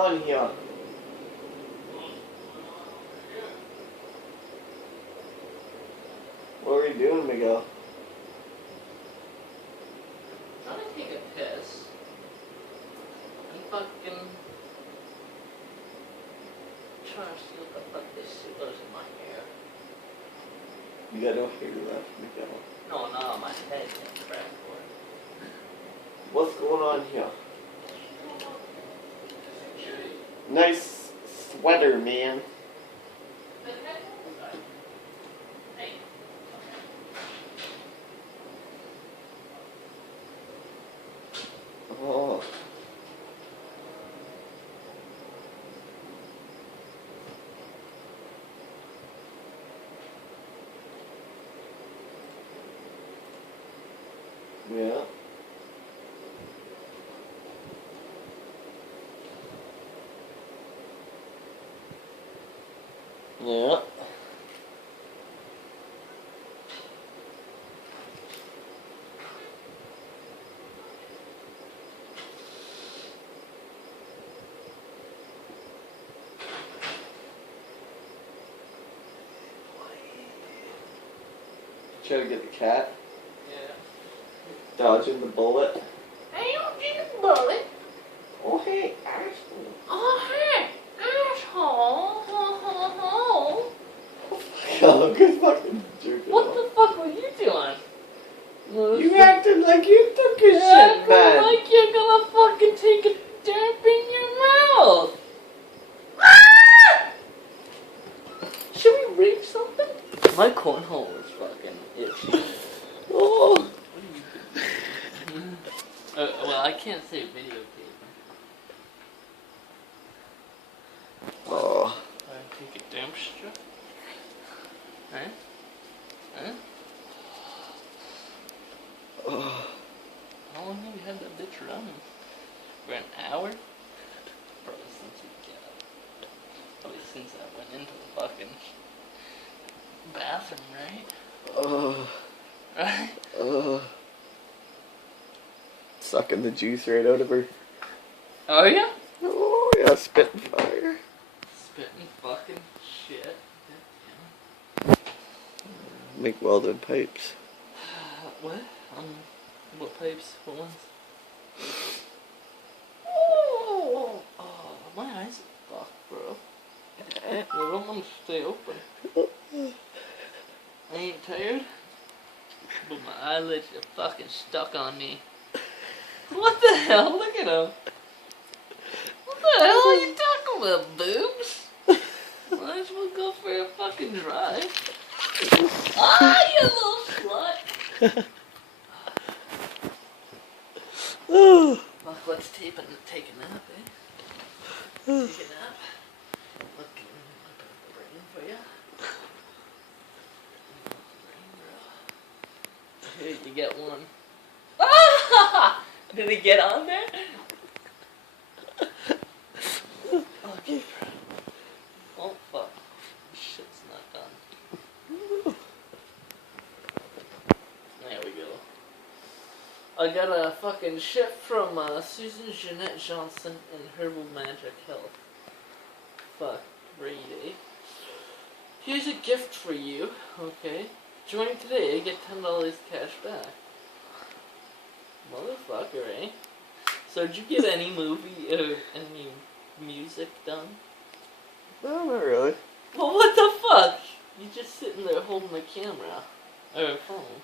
on here? What are you doing, Miguel? Trying to take a piss. I'm fucking trying to see what the fuck this shit goes in my hair. You got no hair left, Miguel. No, not on my head, that crap boy. What's going on here? Nice sweater, man. Oh. Yeah. Yeah. Try to get the cat. Yeah. Dodging the bullet. Hey, you get the bullet. Oh, hey, asshole. Oh, hey, asshole. God, look at fucking jerk. What the fuck were you doing? You acted like you took a shit, Acting man. like you're gonna fucking take a dump in your mouth. Should we read something? My cornhole is fucking itchy. Oh. What are you doing? Well, I can't say videotape. Oh. Alright, take a dumpster. Huh? Huh? Oh. How long have you had that bitch running? For an hour? Probably since we got up. Probably since I went into the fucking bathroom, right? Oh. Right? Oh. Sucking the juice right out of her. Oh yeah? Oh, yeah, spitting fire. Spitting fucking shit. Make welded pipes. What? What pipes? What ones? Oh, my eyes are fucked, bro. I don't want to stay open. I ain't tired, but my eyelids are fucking stuck on me. What the hell? Look at him. What the hell are you talking about, boobs? Might as well go for a fucking drive. Ah, you little slut! Fuck, let's take a nap, eh? Take a nap. Look, I'm put up the brain for you. Here, you get one. Ah! Did it get on there? Okay. Oh, fuck. Shit's not done. There we go. I got a fucking shit from Susan Jeanette Johnson and Herbal Magic Health. Fuck, read, eh? Here's a gift for you, okay? Join today, get $10 cash back. Motherfucker, eh? So did you get any movie or any music done? No, not really. Well, what the fuck? You just sitting there holding the camera. Or a phone.